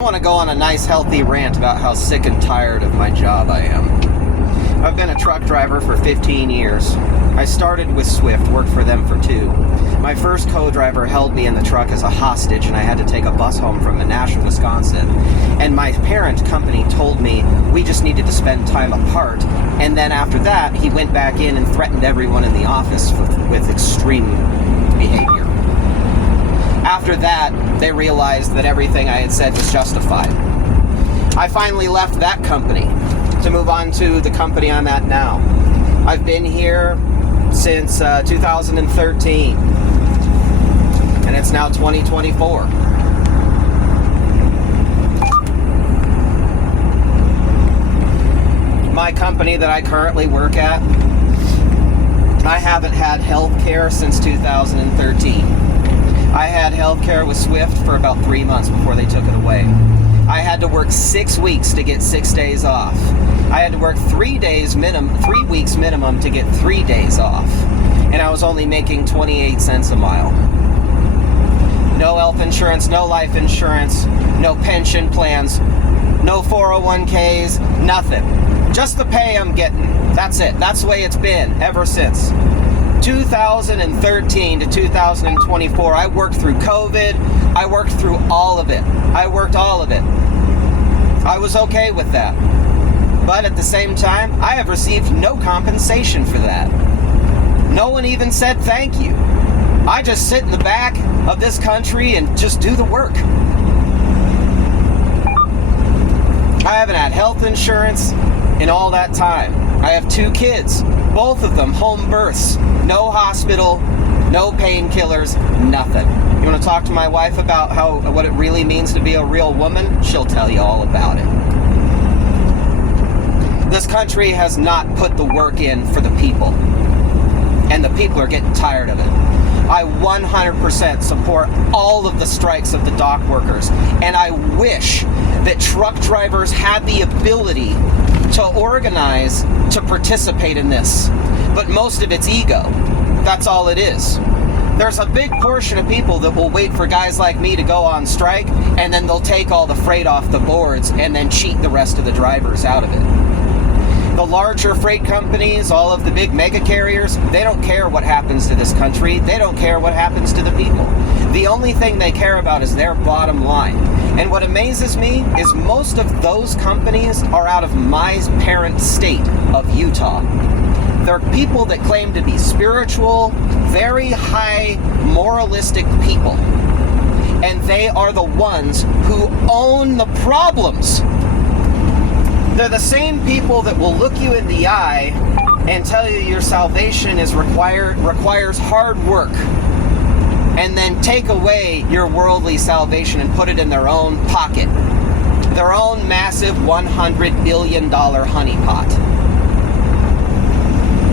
I want to go on a nice healthy rant about how sick and tired of my job I am. I've been a truck driver for 15 years. I started with Swift, worked for them for 2. My first co-driver held me in the truck as a hostage and I had to take a bus home from Menasha, Wisconsin. And my parent company told me we just needed to spend time apart. And then after that, he went back in and threatened everyone in the office with extreme behavior. After that, they realized that everything I had said was justified. I finally left that company to move on to the company I'm at now. I've been here since 2013, and it's now 2024. My company that I currently work at, I haven't had health care since 2013. I had health care with Swift for about 3 months before they took it away. I had to work 6 weeks to get 6 days off. I had to work 3 weeks minimum to get 3 days off. And I was only making 28 cents a mile. No health insurance, no life insurance, no pension plans, no 401ks, nothing. Just the pay I'm getting. That's it. That's the way it's been ever since. 2013 to 2024, I worked through COVID. I worked through all of it. I worked all of it. I was okay with that. But at the same time, I have received no compensation for that. No one even said thank you. I just sit in the back of this country and just do the work. I haven't had health insurance in all that time. I have 2 kids, both of them home births, no hospital, no painkillers, nothing. You want to talk to my wife about what it really means to be a real woman? She'll tell you all about it. This country has not put the work in for the people, and the people are getting tired of it. I 100% support all of the strikes of the dock workers, and I wish that truck drivers had the ability to organize to participate in this. But most of it's ego. That's all it is. There's a big portion of people that will wait for guys like me to go on strike, and then they'll take all the freight off the boards and then cheat the rest of the drivers out of it. The larger freight companies, all of the big mega carriers, they don't care what happens to this country. They don't care what happens to the people. The only thing they care about is their bottom line. And what amazes me is most of those companies are out of my parent state of Utah. They're people that claim to be spiritual, very high moralistic people. And they are the ones who own the problems. They're the same people that will look you in the eye and tell you your salvation requires hard work, and then take away your worldly salvation and put it in their own pocket. Their own massive $100 billion honeypot.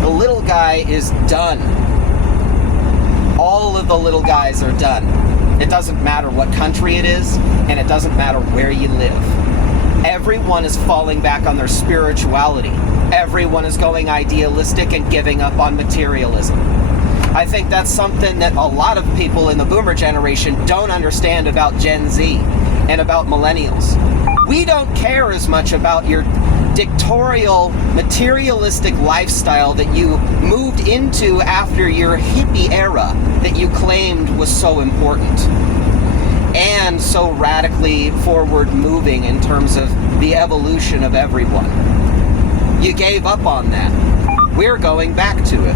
The little guy is done. All of the little guys are done. It doesn't matter what country it is, and it doesn't matter where you live. Everyone is falling back on their spirituality. Everyone is going idealistic and giving up on materialism. I think that's something that a lot of people in the boomer generation don't understand about Gen Z and about millennials. We don't care as much about your dictatorial, materialistic lifestyle that you moved into after your hippie era that you claimed was so important and so radically forward moving in terms of the evolution of everyone. You gave up on that. We're going back to it.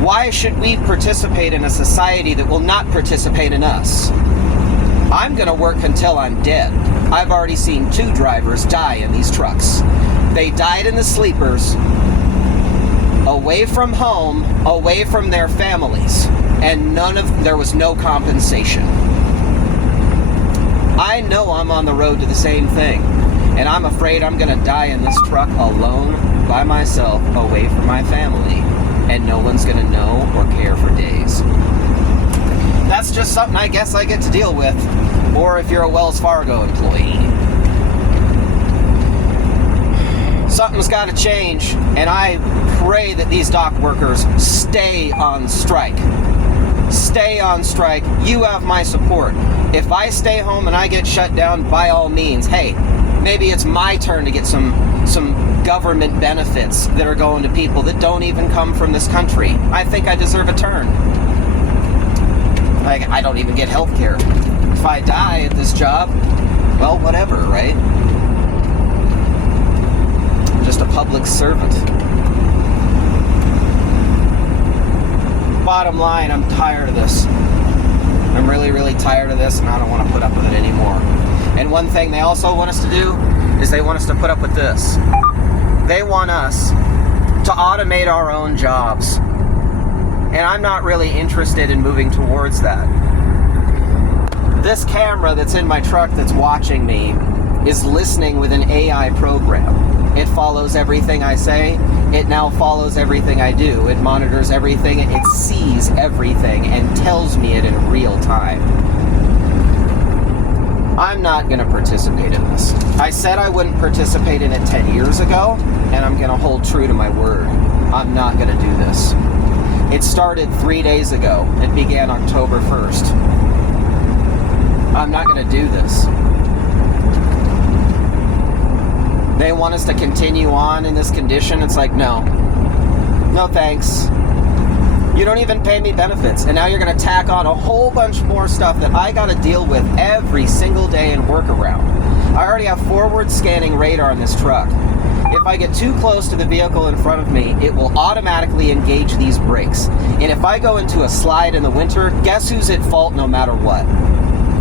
Why should we participate in a society that will not participate in us? I'm going to work until I'm dead. I've already seen 2 drivers die in these trucks. They died in the sleepers, away from home, away from their families, and there was no compensation. I know I'm on the road to the same thing, and I'm afraid I'm going to die in this truck alone, by myself, away from my family, and no one's going to know or care for days. That's just something I guess I get to deal with, or if you're a Wells Fargo employee. Something's got to change, and I pray that these dock workers stay on strike. Stay on strike. You have my support. If I stay home and I get shut down, by all means, hey, maybe it's my turn to get some government benefits that are going to people that don't even come from this country. I think I deserve a turn. Like, I don't even get health care. If I die at this job, well, whatever, right? I'm just a public servant. Bottom line, I'm tired of this. I'm really, really tired of this, and I don't want to put up with it anymore. And one thing they also want us to do is they want us to put up with this. They want us to automate our own jobs. And I'm not really interested in moving towards that. This camera that's in my truck that's watching me is listening with an AI program. It follows everything I say. It now follows everything I do. It monitors everything. It sees everything and tells me it in real time. I'm not going to participate in this. I said I wouldn't participate in it 10 years ago, and I'm going to hold true to my word. I'm not going to do this. It started 3 days ago. It began October 1st. I'm not going to do this. They want us to continue on in this condition. It's like, no. No thanks. You don't even pay me benefits. And now you're going to tack on a whole bunch more stuff that I got to deal with every single day and work around. I already have forward scanning radar in this truck. If I get too close to the vehicle in front of me, it will automatically engage these brakes. And if I go into a slide in the winter, guess who's at fault no matter what?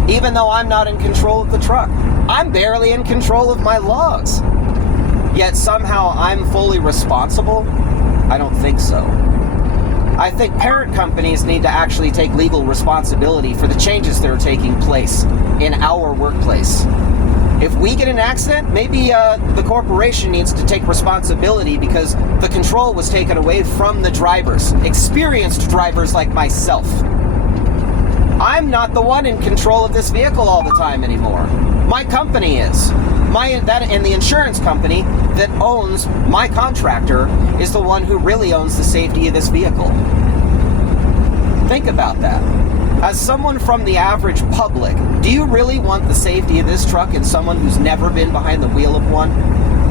Even though I'm not in control of the truck. I'm barely in control of my logs. Yet somehow I'm fully responsible? I don't think so. I think parent companies need to actually take legal responsibility for the changes that are taking place in our workplace. If we get an accident, maybe the corporation needs to take responsibility because the control was taken away from the drivers, experienced drivers like myself. I'm not the one in control of this vehicle all the time anymore. My company is. And the insurance company that owns my contractor is the one who really owns the safety of this vehicle. Think about that. As someone from the average public, do you really want the safety of this truck and someone who's never been behind the wheel of one?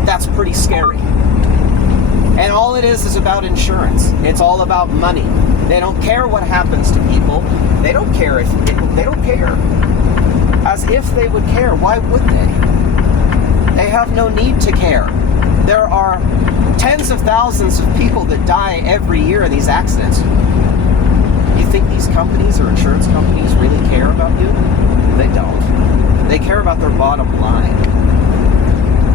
That's pretty scary. And all it is about insurance. It's all about money. They don't care what happens to people. They don't care if they don't care. As if they would care. Why would they? They have no need to care. There are tens of thousands of people that die every year in these accidents. You think these companies or insurance companies really care about you? They don't. They care about their bottom line.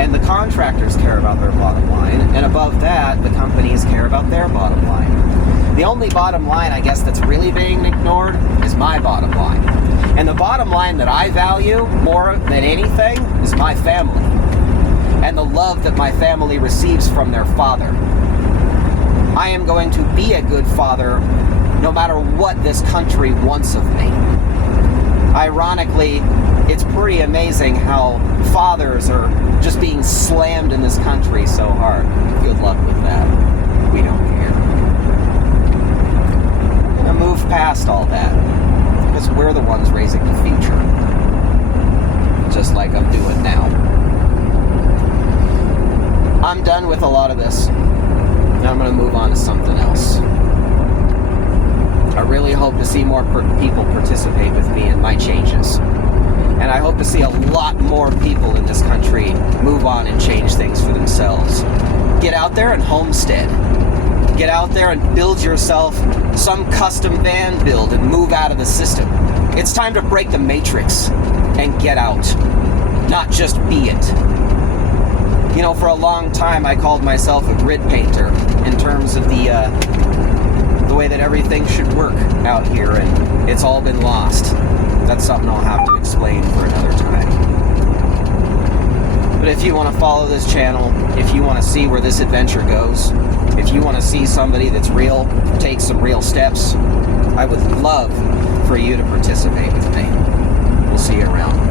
And the contractors care about their bottom line. And above that, the companies care about their bottom line. The only bottom line, I guess, that's really being ignored is my bottom line. And the bottom line that I value more than anything is my family. And the love that my family receives from their father. I am going to be a good father no matter what this country wants of me. Ironically, it's pretty amazing how fathers are just being slammed in this country so hard. Good luck with that. We don't care. We're going to move past all that because we're the ones raising the future. Just like I'm doing now. I'm done with a lot of this. Now I'm going to move on to something else. I really hope to see more people participate with me in my changes. And I hope to see a lot more people in this country move on and change things for themselves. Get out there and homestead. Get out there and build yourself some custom van build and move out of the system. It's time to break the matrix and get out. Not just be it. You know, for a long time I called myself a grid painter in terms of the way that everything should work out here, and it's all been lost. That's something I'll have to explain for another time. But if you want to follow this channel, if you want to see where this adventure goes, if you want to see somebody that's real, take some real steps, I would love for you to participate with me. We'll see you around.